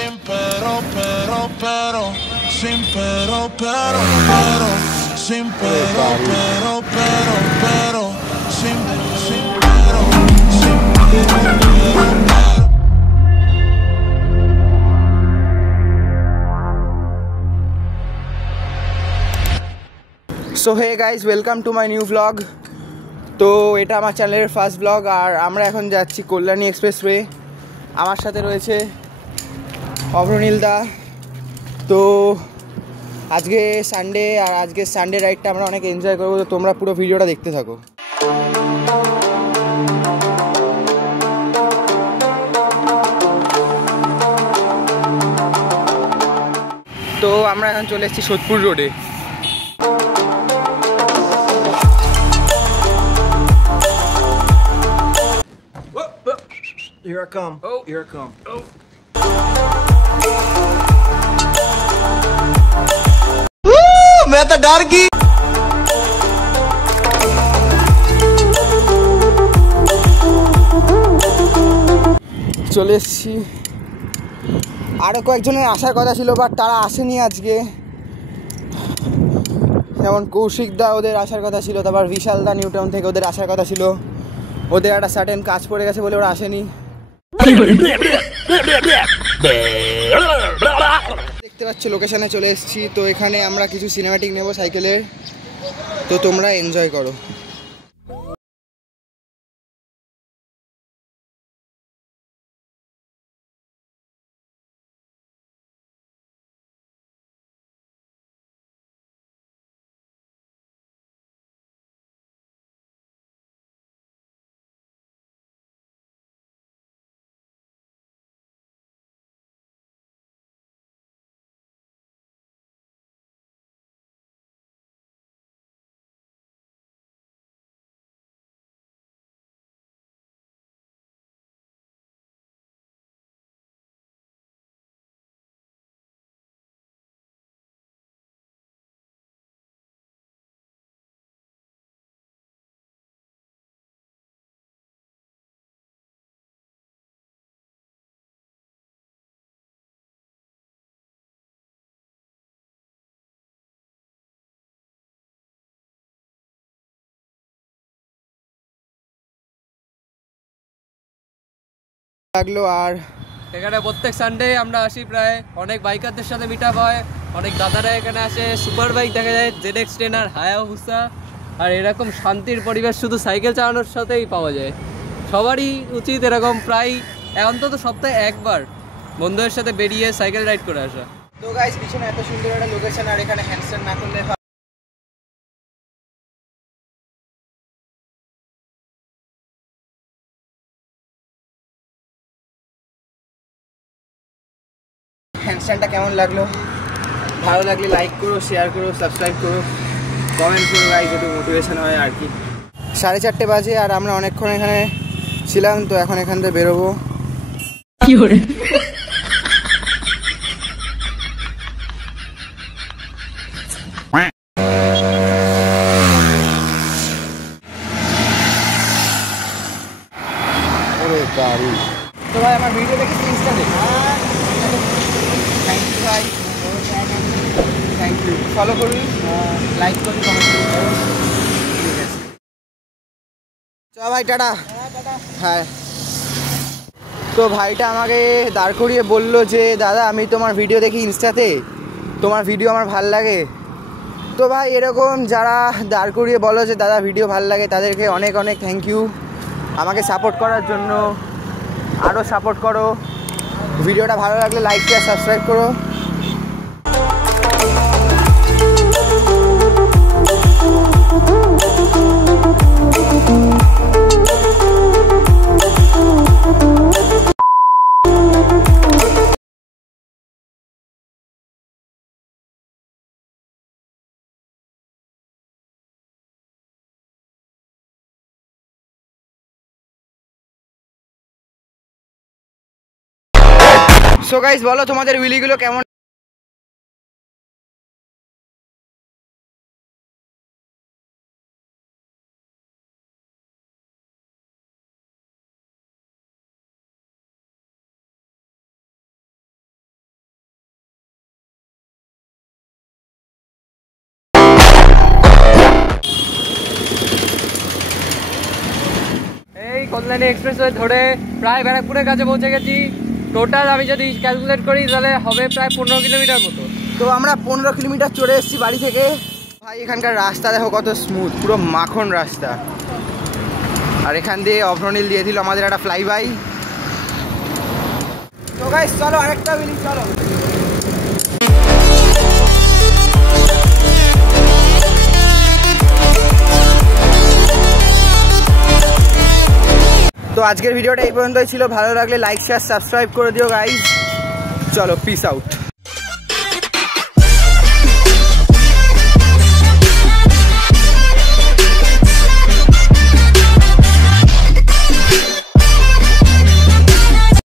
sin pero, sin pero, sin pero, sin pero, So hey guys, welcome to my new vlog. তো এটা আমার চ্যানেলের first blog আর আমরা এখন যাচ্ছি কল্যাণী এক্সপ্রেসওয়ে। আমার সাথে রয়েছে অভ্রনীল দা। তো আজকে সানডে আর আজকে সানডে রাইডটা আমরা অনেক এনজয় করবো, তো তোমরা পুরো ভিডিওটা দেখতে থাকো। তো আমরা এখন চলে এসেছি সোদপুর রোডে। Here I come. Oh, here I come. Oh. मैं तो डर गई। চলে এসেছি। আরো কয়েকজনের আসার কথা ছিল, বাট তারা আসেনি আজকে। যেমন কৌশিক দা, ওদের আসার কথা ছিল। তারপর বিশাল দা নিউ টাউন থেকে, ওদের আসার কথা ছিল। ওদের একটা সার্টেন কাজ পড়ে গেছে বলে ওরা আসেনি। দেখতে পাচ্ছ লোকেশনে চলে এসেছি। তো এখানে আমরা কিছু সিনেম্যাটিক নেব সাইকেলের, তো তোমরা এনজয় করো। লাগলো। আর এখানে প্রত্যেক সানডে আমরা আসি, প্রায় অনেক বাইকারদের সাথে মিট আপ হয়, অনেক দাদারা এখানে আসে, সুপার বাইক দেখা যায়, ZX10 আর হায়াবুসা। আর এরকম শান্তির পরিবেশ শুধু সাইকেল চালানোর সাথেই পাওয়া যায়। সবারই উচিত এরকম প্রায় অন্তত সপ্তাহে একবার বন্ধুদের সাথে বেরিয়ে সাইকেল রাইড করে আসা। তো গাইস, পিছনে এত সুন্দর একটা লোকেশন, আর এখানে হ্যান্ডস্ট্যান্ড না করলে হ্যান্ডস্ট্যান্ডটা কেমন লাগলো? ভালো লাগলে লাইক করো, শেয়ার করো, সাবস্ক্রাইব করো, কমেন্ট করো গাইস, একটু মোটিভেশন হয় আর কি। 4:30 বাজে আর আমরা অনেকক্ষণ এখানে ছিলাম। তো এখন এখান থেকে বেরোবো। কি করে তো ভাই আমার ভিডিও দেখেছি ইনস্টাতে। থ্যাংক ইউ ভাই, থ্যাংক ইউ। ফলো করুন, লাইক করুন, কমেন্ট করুন। ঠিক আছে, চল ভাই, টাটা। হ্যাঁ, তো ভাইটা আমাকে দাঁড় করিয়ে বলল যে দাদা আমি তোমার ভিডিও দেখি ইনস্টাতে, তোমার ভিডিও আমার ভাল লাগে। তো ভাই এরকম যারা দাঁড় করিয়ে বলো যে দাদা ভিডিও ভাল লাগে, তাদেরকে অনেক অনেক থ্যাংক ইউ আমাকে সাপোর্ট করার জন্য। আরও সাপোর্ট করো, ভিডিওটা ভালো লাগলে লাইক শেয়ার সাবস্ক্রাইব করো। সো গাইস, বলো তোমাদের উইলিগুলো কেমন কল্যাণী এক্সপ্রেসওয়ে ধরে প্রায় ব্যারাকপুরের কাছে পৌঁছে গেছি। টোটাল আমি যদি ক্যালকুলেট করি তাহলে হবে প্রায় 15 কিলোমিটার মতো। তো আমরা 15 কিলোমিটার চলে এসেছি বাড়ি থেকে। ভাই এখানকার রাস্তা দেখো কত স্মুথ, পুরো মাখন রাস্তা। আর এখান দিয়ে অভ্রনীল দিয়ে দিল আমাদের একটা ফ্লাই বাই। তো গাইস চলো আরেকটা মিনিট চলো। তো আজকের ভিডিওটা এই পর্যন্তই ছিল। ভালো লাগলে লাইক শেয়ার সাবস্ক্রাইব করে দিও গাইস। চলো পিস আউট।